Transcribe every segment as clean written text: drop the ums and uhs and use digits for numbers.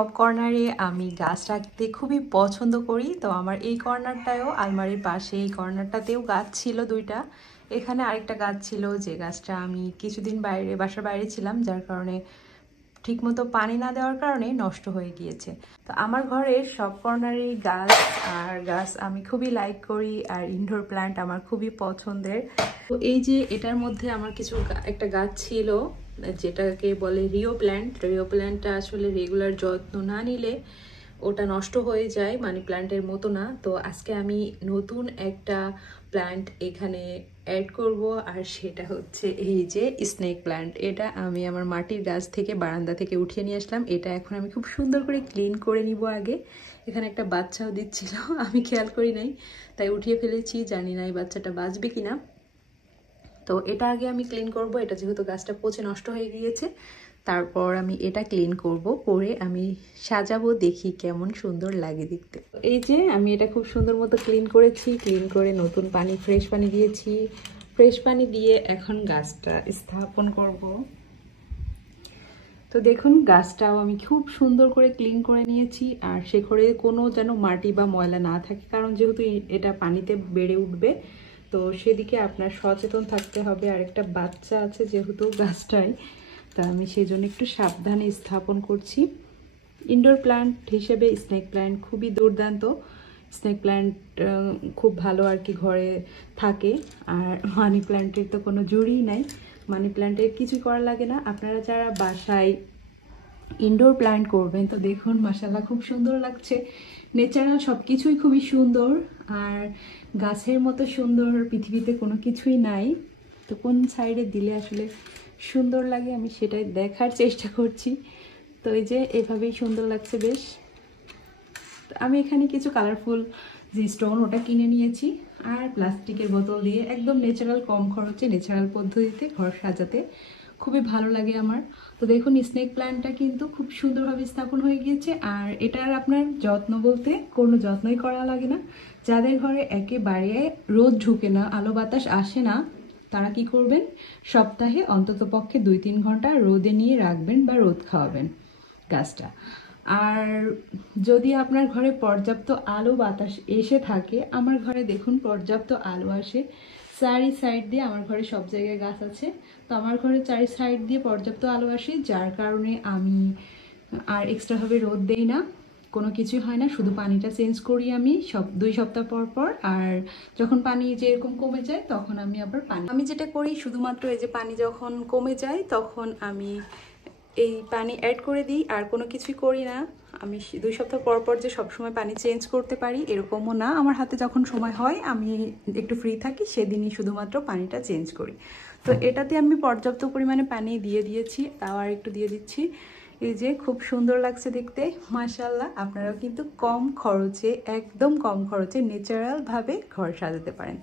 সব কর্নারে আমি গাছ রাখতে খুবই পছন্দ করি। তো আমার এই কর্নারটায়ও আলমারির পাশে এই কর্নারটাতেও গাছ ছিল দুইটা। এখানে আরেকটা গাছ ছিল যে গাছটা আমি কিছুদিন বাসার বাইরে ছিলাম, যার কারণে ঠিকমতো পানি না দেওয়ার কারণে নষ্ট হয়ে গিয়েছে। তো আমার ঘরের সব কর্নারেই গাছ আমি খুবই লাইক করি, আর ইনডোর প্ল্যান্ট আমার খুবই পছন্দের। তো এই যে এটার মধ্যে আমার একটা গাছ ছিল যেটাকে বলে রিও প্ল্যান্টটা আসলে রেগুলার যত্ন না নিলে ওটা নষ্ট হয়ে যায়, মানি প্ল্যান্টের মতো না। তো আজকে আমি নতুন একটা প্ল্যান্ট এখানে অ্যাড করব, আর সেটা হচ্ছে এই যে স্নেক প্ল্যান্ট। এটা আমি আমার মাটির গাছ থেকে বারান্দা থেকে উঠিয়ে নিয়ে আসলাম। এটা এখন আমি খুব সুন্দর করে ক্লিন করে নিব। আগে এখানে একটা বাচ্চাও দিচ্ছিল, আমি খেয়াল করি নাই, তাই উঠিয়ে ফেলেছি। জানি না এই বাচ্চাটা বাঁচবে কিনা। তো এটা আগে আমি ক্লিন করব। এটা যেহেতু গাছটা পচে নষ্ট হয়ে গিয়েছে, তারপর আমি এটা ক্লিন করব, করে আমি সাজাবো, দেখি কেমন সুন্দর লাগে দেখতে। এই যে আমি এটা খুব সুন্দর মতো ক্লিন করেছি, ক্লিন করে নতুন পানি, ফ্রেশ পানি দিয়েছি। ফ্রেশ পানি দিয়ে এখন গাছটা স্থাপন করব। তো দেখুন গাছটাও আমি খুব সুন্দর করে ক্লিন করে নিয়েছি, আর শেকড়ে কোনো যেন মাটি বা ময়লা না থাকে, কারণ যেহেতু এটা পানিতে বেড়ে উঠবে, তো সেদিকে আপনার সচেতন থাকতে হবে। আর একটা বাচ্চা আছে যেহেতু গাছটায়, তা আমি সেই জন্য একটু সাবধানে স্থাপন করছি। ইনডোর প্ল্যান্ট হিসেবে স্নেক প্ল্যান্ট খুবই দুর্দান্ত। স্নেক প্ল্যান্ট খুব ভালো আর কি ঘরে থাকে। আর মানি প্ল্যান্টের তো কোনো জুড়িই নাই, মানি প্ল্যান্টের কিছুই করা লাগে না। আপনারা যারা বাসায় ইনডোর প্ল্যান্ট করবেন, তো দেখুন মাশাআল্লাহ খুব সুন্দর লাগছে। ন্যাচারাল সব কিছুই খুবই সুন্দর, আর গাছের মতো সুন্দর পৃথিবীতে কোনো কিছুই নাই। তো কোন সাইডে দিলে আসলে সুন্দর লাগে আমি সেটাই দেখার চেষ্টা করছি। তো এই যে এভাবেই সুন্দর লাগছে বেশ। আমি এখানে কিছু কালারফুল যে স্টোন ওটা কিনে নিয়েছি, আর প্লাস্টিকের বোতল দিয়ে একদম ন্যাচারাল, কম খরচে ন্যাচারাল পদ্ধতিতে ঘর সাজাতে খুবই ভালো লাগে আমার। তো দেখুন স্নেক প্ল্যান্টটা কিন্তু খুব সুন্দরভাবে স্থাপন হয়ে গিয়েছে, আর এটার আপনার যত্ন বলতে কোনো যত্নই করা লাগে না। যাদের ঘরে একেবারে রোদ ঢুকে না, আলো বাতাস আসে না, তারা কি করবেন, সপ্তাহে অন্ততপক্ষে 2-3 ঘন্টা রোদে নিয়ে রাখবেন বা রোদ খাওয়াবেন গাছটা। আর যদি আপনার ঘরে পর্যাপ্ত আলো বাতাস এসে থাকে, আমার ঘরে দেখুন পর্যাপ্ত আলো আসে। চারি সাইড দিয়ে আমার ঘরে সব জায়গায় গাছ আছে, তো আমার ঘরে চারি সাইড দিয়ে পর্যাপ্ত আলো আসে, যার কারণে আমি আর এক্সট্রাভাবে রোদ দেই না, কোনো কিছুই হয় না। শুধু পানিটা চেঞ্জ করি আমি 2 সপ্তাহ পর পর। আর যখন পানি যেরকম কমে যায় তখন আমি আবার আমি যেটা করি শুধুমাত্র এই যে পানি যখন কমে যায় তখন আমি এই পানি অ্যাড করে দিই, আর কোনো কিছুই করি না। আমি 2 সপ্তাহ পর পর যে সবসময় পানি চেঞ্জ করতে পারি এরকমও না। আমার হাতে যখন সময় হয়, আমি একটু ফ্রি থাকি, সেদিনই শুধুমাত্র পানিটা চেঞ্জ করি। তো এটাতে আমি পর্যাপ্ত পরিমাণে পানি দিয়ে দিয়েছি, তাও আর একটু দিয়ে দিচ্ছি। এই যে খুব সুন্দর লাগছে দেখতে মাশাআল্লাহ। আপনারাও কিন্তু কম খরচে, একদম কম খরচে ন্যাচারালভাবে ঘর সাজাতে পারেন।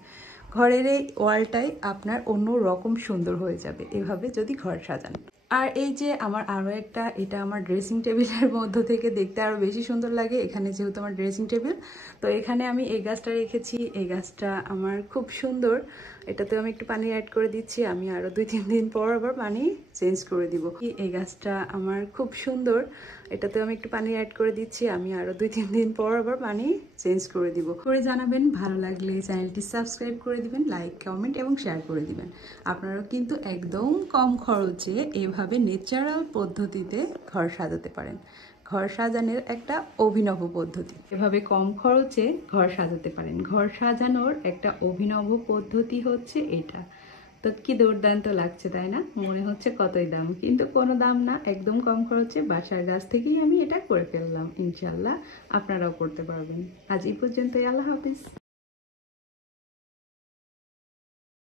ঘরের এই ওয়ালটাই আপনার অন্য রকম সুন্দর হয়ে যাবে এভাবে যদি ঘর সাজান। আর এই যে আমার আরও একটা, এটা আমার ড্রেসিং টেবিলের মধ্য থেকে দেখতে আরও বেশি সুন্দর লাগে। এখানে যেহেতু আমার ড্রেসিং টেবিল, তো এখানে আমি এই গাছটা রেখেছি। এই গাছটা আমার খুব সুন্দর, এটাতেও আমি একটু পানি অ্যাড করে দিচ্ছি। আমি আরও 2-3 দিন পর আবার পানি চেঞ্জ করে দিব। এই গাছটা আমার খুব সুন্দর, এটাতেও আমি একটু পানি অ্যাড করে দিচ্ছি। আমি আরও 2-3 দিন পর আবার পানি চেঞ্জ করে দিব। করে জানাবেন, ভালো লাগলে চ্যানেলটি সাবস্ক্রাইব করে দিবেন, লাইক, কমেন্ট এবং শেয়ার করে দিবেন। আপনারাও কিন্তু একদম কম খরচে এভাবে ন্যাচারাল পদ্ধতিতে ঘর সাজাতে পারেন। ঘর সাজানোর একটা অভিনব পদ্ধতি, এভাবে কম খরচে ঘর সাজাতে পারেন। ঘর সাজানোর একটা অভিনব পদ্ধতি হচ্ছে এটা। তো কি দুর্দান্ত লাগছে তাই না? মনে হচ্ছে কতই দাম, কিন্তু কোনো দাম না, একদম কম খরচে বাসার গাছ থেকেই আমি এটা করে ফেললাম। ইনশাল্লাহ আপনারাও করতে পারবেন। আজ এই পর্যন্তই, আল্লাহ হাফিজ।